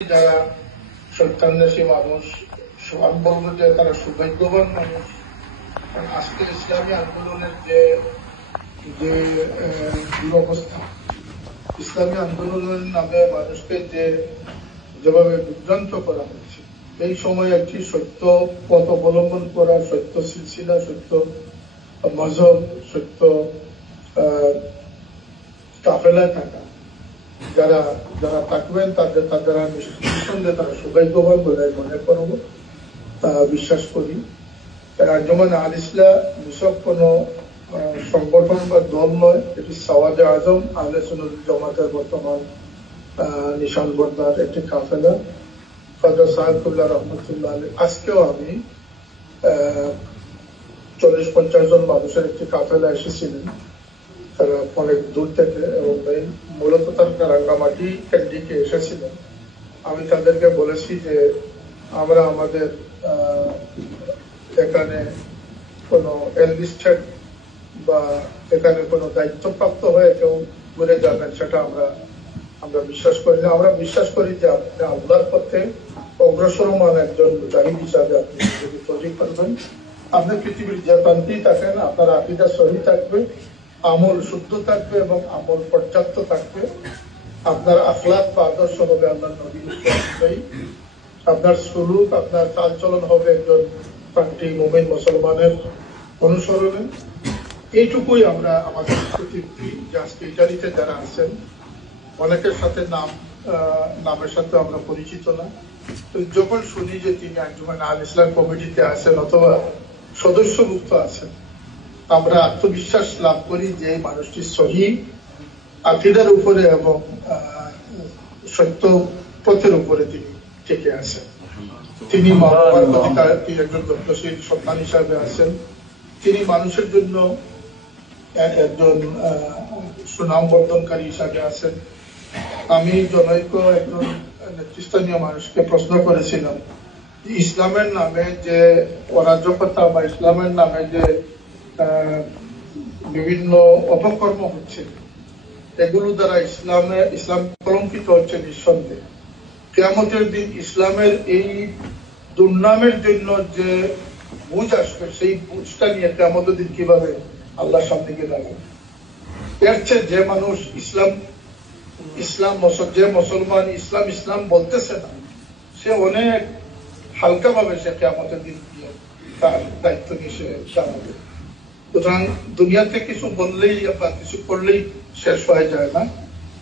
যারা সত্যান্বেষী মানুষ, আমি বলবো যে তারা সৌভাগ্যবান মানুষ। আজকে ইসলামী আন্দোলনের যে দুরবস্থা, ইসলামী আন্দোলনের নামে মানুষকে যেভাবে বিভ্রান্ত করা হচ্ছে, এই সময় একটি সত্য পথ অবলম্বন করা, সত্য সিলসিলা, সত্য মজহব, সত্য কাফেলায় থাকা, যারা যারা থাকবেন তাদের নিঃসন্দেহে তারা সৌভাগ্যবান বলে মনে করবো, বিশ্বাস করি। আঞ্জুমান আল ইসলাহ নিছক কোন সংগঠন বা দল নয়, এটি সাওয়াদে আজম আহলে সুন্নাত জামাতের বর্তমান নিশানবন্দার একটি কাফেলা। হযরত সাহেবুল্লাহ রহমতুল্লাহ আলাইহি আজকেও আমি 40-50 জন মানুষের একটি কাফেলা এসেছিলেন, তারা অনেক দূর থেকে, এবং মূলত তারা রাঙ্গামাটি ক্যান্ডিকে এসেছিলেন। আমি তাদেরকে বলেছি যে আমরা আমাদের এখানে কোনো এনলিস্টেড বা এখানে কোনো দায়িত্বপ্রাপ্ত হয়ে কেউ ঘুরে যাবেন, সেটা আমরা বিশ্বাস করি না। আমরা বিশ্বাস করি যে আপনি আল্লাহর পথে অগ্রসরমান একজন মুজাহিদ হিসাবে আপনি যদি তৈরি করবেন, আপনি পৃথিবীর যে প্রান্তেই থাকেন আপনার আকীদা সহি থাকবে, আমল শুদ্ধ থাকবে এবং আমল পর্যাপ্ত থাকবে, আপনার আখলাক বা আদর্শ হবে আপনার নবীর অনুযায়ী, আপনার সুলুক, আপনার চালচলন হবে একজন প্রান্তিক মুমিন মুসলমানের অনুসরণে। এইটুকুই আমরা আমাদের প্রতিনিধি যে আজকে ইটালিতে যারা আছেন, অনেকের সাথে নামের সাথে আমরা পরিচিত না, তো যখন শুনি যে তিনি আঞ্জুমান আল ইসলাম কমিটিতে আছেন অথবা সদস্যভুক্ত আছেন, আমরা আত্মবিশ্বাস লাভ করি যে মানুষটি সহি আকীদার উপরে এবং সত্য পথের উপরে তিনি টিকে আছেন। তিনি একজন যত্নশীল সন্তান হিসাবে আছেন, তিনি মানুষের জন্য একজন সুনাম বর্ধনকারী হিসাবে আছেন। আমি জনৈক একজন নেতৃস্থানীয় মানুষকে প্রশ্ন করেছিলাম, ইসলামের নামে যে অরাজকতা বা ইসলামের নামে যে বিভিন্ন অপকর্ম হচ্ছে, এগুলো দ্বারা ইসলাম কলঙ্কিত হচ্ছে নিঃসন্দেহে। কিয়ামতের দিন ইসলামের এই দুর্নামের জন্য যে বুঝ আসবে, সেই বুঝটা নিয়ে কিয়ামতের দিন কিভাবে আল্লাহর সামনে গিয়ে দাঁড়াবে। এর চেয়ে যে মানুষ যে মুসলমান ইসলাম বলতেছে না, সে অনেক হালকা ভাবে সে কিয়ামতের দিন তার দায়িত্ব নিয়ে সে দাঁড়াবে। সুতরাং দুনিয়াতে কিছু বললেই বা কিছু করলেই শেষ হয়ে যায় না,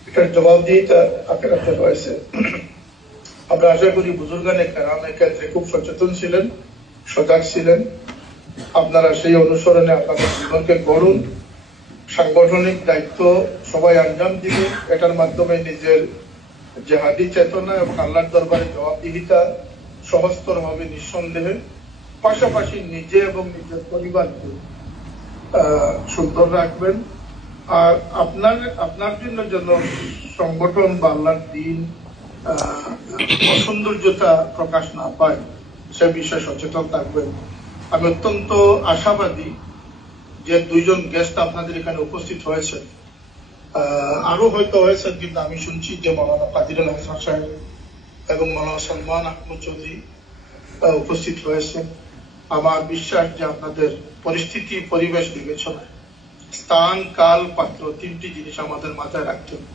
এটার জবাব দিয়েই তার আখেরাতে রয়েছে। আমরা আশা করি বুজুর্গানে কেরাম ক্ষেত্রে খুব সচেতন ছিলেন, সজাগ ছিলেন। আপনারা সেই অনুসরণে আপনাদের জীবনকে গড়ুন, সাংগঠনিক দায়িত্ব সবাই আঞ্জাম দিবে, এটার মাধ্যমে নিজের জেহাদি চেতনা এবং আল্লাহর দরবারে জবাবদিহিতা সহজতর হবে নিঃসন্দেহে। পাশাপাশি নিজে এবং নিজের পরিবারকে সুন্দর রাখবেন। আর আপনার জন্য সংগঠন বা আল্লাহর দ্বীন অসৌন্দর্যতা প্রকাশ না পায়, সে বিষয়ে সচেতন থাকবেন। আমি অত্যন্ত আশাবাদী যে 2 জন গেস্ট আপনাদের এখানে উপস্থিত হয়েছেন, আরো হয়তো হয়েছেন, কিন্তু আমি শুনছি যে মাওলানা কাদিরুল হাসান সাহেব এবং মাওলানা সালমান আহমদ চৌধুরী উপস্থিত হয়েছেন। আমার বিশ্বাস যে আপনাদের পরিস্থিতি, পরিবেশ বিবেচনায় স্থান, কাল, পাত্র 3টি জিনিস আমাদের মাথায় রাখতে হবে।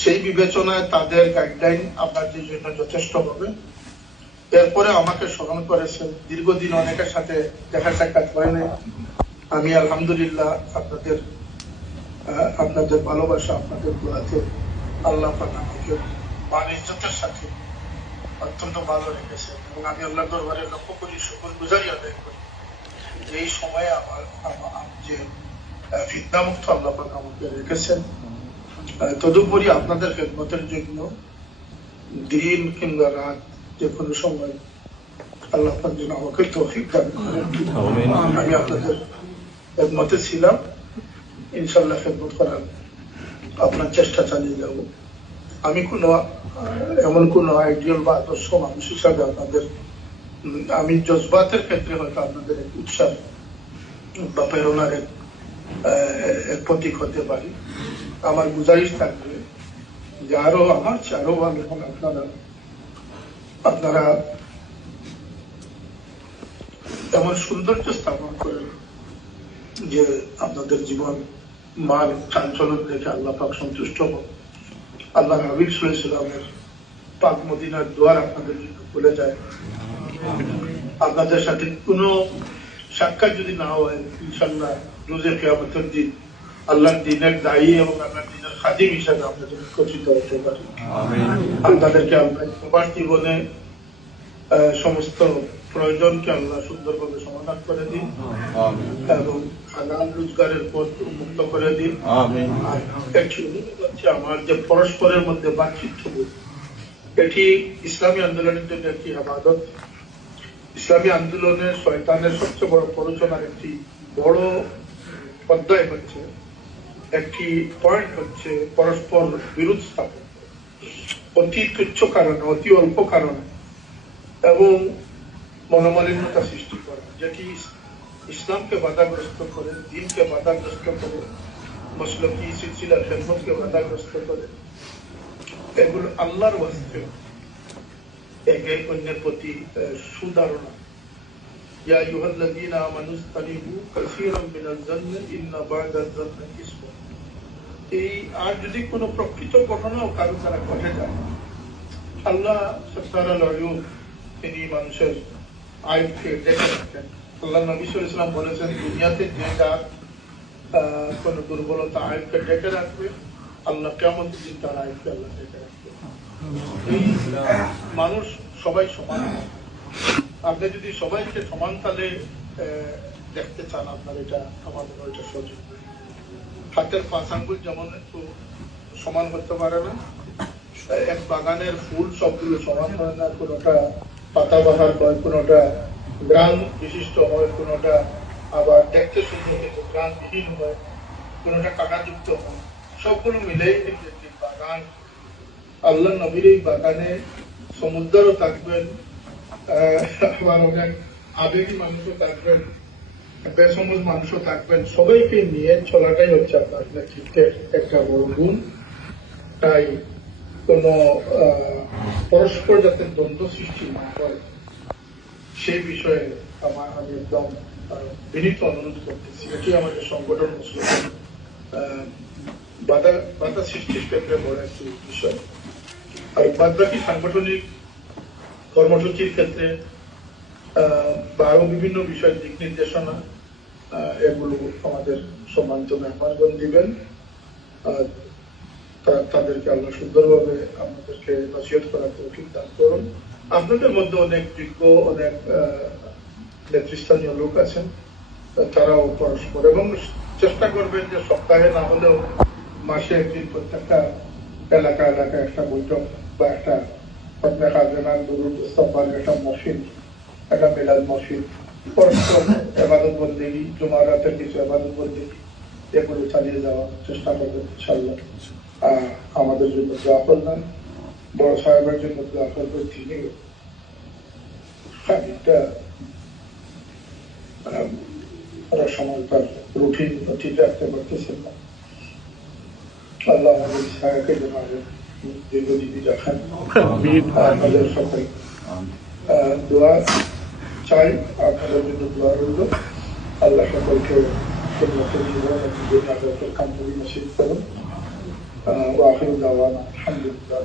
সেই বিবেচনায় তাদের গাইডলাইন আপনাদের জন্য যথেষ্ট হবে। এরপরে আমাকে স্মরণ করেছেন, দীর্ঘদিন অনেকের সাথে দেখা সাক্ষাৎ হয় নাই। আমি আলহামদুলিল্লাহ আপনাদের ভালোবাসা, আপনাদের দোয়াতে আল্লাহ পাক আমাকে মান ইজ্জতের সাথে অত্যন্ত ভালো রেখেছে, এবং আমি আল্লাহর দরবারে লক্ষ্য করি, শুকরগুজারি আদায় করি যে এই সময়ে আমার যে ফিতনামুক্ত আল্লাহ পাক আমাকে রেখেছেন। তদুপরি আপনাদের খেদমতের জন্য দিন কিংবা রাত যে কোনো সময় আল্লাহ পাক যেন আমাকে তৌফিক দান করেন। আমি আপনাদের খেদমতে ছিলাম, ইনশাআল্লাহ খেদমত করার আপনার চেষ্টা চালিয়ে যাব। আমি এমন কোন আইডিয়াল বা আদর্শ মানুষ হিসাবে আমি জজবাতের ক্ষেত্রে হয়তো আপনাদের এক উৎসাহ বা প্রেরণার এক প্রতীক হতে পারি। আমার গুজারিশ থাকবে যে আরো আমার চেয়ে আরো ভালো এখন আপনারা এমন সৌন্দর্য স্থাপন করেন যে আপনাদের জীবন মান চাঞ্চল্য দেখে আল্লাহ পাক সন্তুষ্ট হন। আল্লাহ হাবিব সাল্লাল্লাহু আলাইহি ওয়াসাল্লামের পাক মদিনার দুয়ার আপনাদের জন্য খুলে যায়। আপনাদের সাথে কোনো সাক্ষাৎ যদি না হয়, ইনশাআল্লাহ রোজে কিয়ামতের দিন আল্লাহর দ্বীনের দায়ী এবং আল্লাহর দ্বীনের খাদিম হিসাবে আমরা যেন কথিত হতে পারি। আপনাদেরকে আল্লাহ প্রবাস জীবনে সমস্ত প্রয়োজনকে আল্লাহ সুন্দরভাবে সমাধান করে দিন এবং হালাল রোজগারের পথ মুক্ত করে দিন। আমার যে পরস্পরের মধ্যে বাতচিত্রবোধ, এটি ইসলামী আন্দোলনের জন্য একটি ইবাদত। ইসলামী আন্দোলনের শয়তানের সবচেয়ে বড় প্ররোচনার একটি বড় অধ্যায় হচ্ছে, একটি পয়েন্ট হচ্ছে পরস্পর বিরোধ স্থাপন, অতি তুচ্ছ কারণে, অতি অল্প কারণে এবং মনোমালিন্যতা সৃষ্টি করা, যেটি ইসলামকে বাধাগ্রস্ত করে, দ্বীনকে বাধাগ্রস্ত করে, মসলকি সিলসিলা খেদমতকে বাধাগ্রস্ত করে। এগুলো আল্লাহর ওয়াস্তে একে অন্যের প্রতি সুধারণা। ইয়া আইয়ুহাল্লাযীনা আমানু ইসতানিবু কাসীরাম মিনাজ যান্নি ইন্না বা'দাজ যান্নি ইসম। এই আর যদি কোনো প্রকৃত ঘটনাও কারো দ্বারা ঘটে যায়, আল্লাহ সাত্তারাল আয়ুব তিনি মানুষের আইবকে দেখে রাখেন। আল্লাহ নবী সাল্লাল্লাহু আলাইহি ওয়াসাল্লাম বলেছেন, দুনিয়াতে যে যার কোন দুর্বলতা আইবকে ডেকে রাখবে, আল্লাহ কিয়ামতের দিন তার আইবকে আল্লাহ ডেকে রাখবে। এই মানুষ সবাই সমান। আপনি যদি সবাইকে সমান তালে দেখতে চান, আপনার এটা আমাদের এটা সহজ। হাতের পাঁচ আঙ্গুল যেমন একটু সমান করতে পারে না, এক বাগানের ফুল সবগুলো সমান হয় না। কোনোটা পাতাবাহার হয়, কোনোটা গ্রাম বিশিষ্ট হয়, কোনোটা আবার দেখতে সুন্দর কিন্তু গ্রামবিহীন হয়, কোনোটা কাঁটাযুক্ত হয়। সবগুলো মিলেই কিন্তু একটি বাগান। আল্লাহ নবীর এই বাগানে সমুদ্রও থাকবেন, আবার অনেক আবেগী মানুষও থাকবেন, বেসমুজ মানুষও থাকবেন। সবাইকে নিয়ে চলাটাই হচ্ছে আপনার নেতৃত্বের একটা বড় গুণ। তাই কোন পরস্পর যাতে দ্বন্দ্ব সৃষ্টি না হয় সেই বিষয়ে আমি একদম বিনীত অনুরোধ করতেছি। এটি আমাদের সংগঠন মুসলিম বাধা সৃষ্টির ক্ষেত্রে বড় একটি বিষয়। আর বাদ বাকি সাংগঠনিক কর্মসূচির ক্ষেত্রে বা আরো বিভিন্ন বিষয়ের দিক নির্দেশনা, এগুলো আমাদের সম্মানিত মেহমানগণ দিবেন। তাদেরকে আল্লাহ সুন্দরভাবে আমাদেরকে নসিহত করার তৌফিক দান করুন। আপনাদের মধ্যে অনেক যোগ্য, অনেক নেতৃস্থানীয় লোক আছেন, তারাও পরস্পর এবং চেষ্টা করবেন যে সপ্তাহে না হলেও মাসে একদিন প্রত্যেকটা এলাকা এলাকায় একটা বৈঠক বা একটা একটা মসজিদ, একটা মিলাদ মসজিদ, পরস্পর ইবাদত বন্দেগী, জুমার রাতের কিছু ইবাদত বন্দেগী, এগুলো চালিয়ে যাওয়ার চেষ্টা করবেন ইনশাআল্লাহ। আমাদের জন্য দোয়া করবেন, বড় সাহেবের জন্য দোয়া করবেন। তিনি খানিকটা সময় তার রুটিন ঠিক রাখতে পারতেছেন না। আল্লাহ আমাদের সাহেবকে যেন দীর্ঘজীবী রাখেন। আপনাদের সকল দোয়া চাই, আপনাদের জন্য দোয়া রইল। আল্লাহ সকলকে জীবন কামড়ি নসিব করুন। وآخر دعوانا الحمد لله.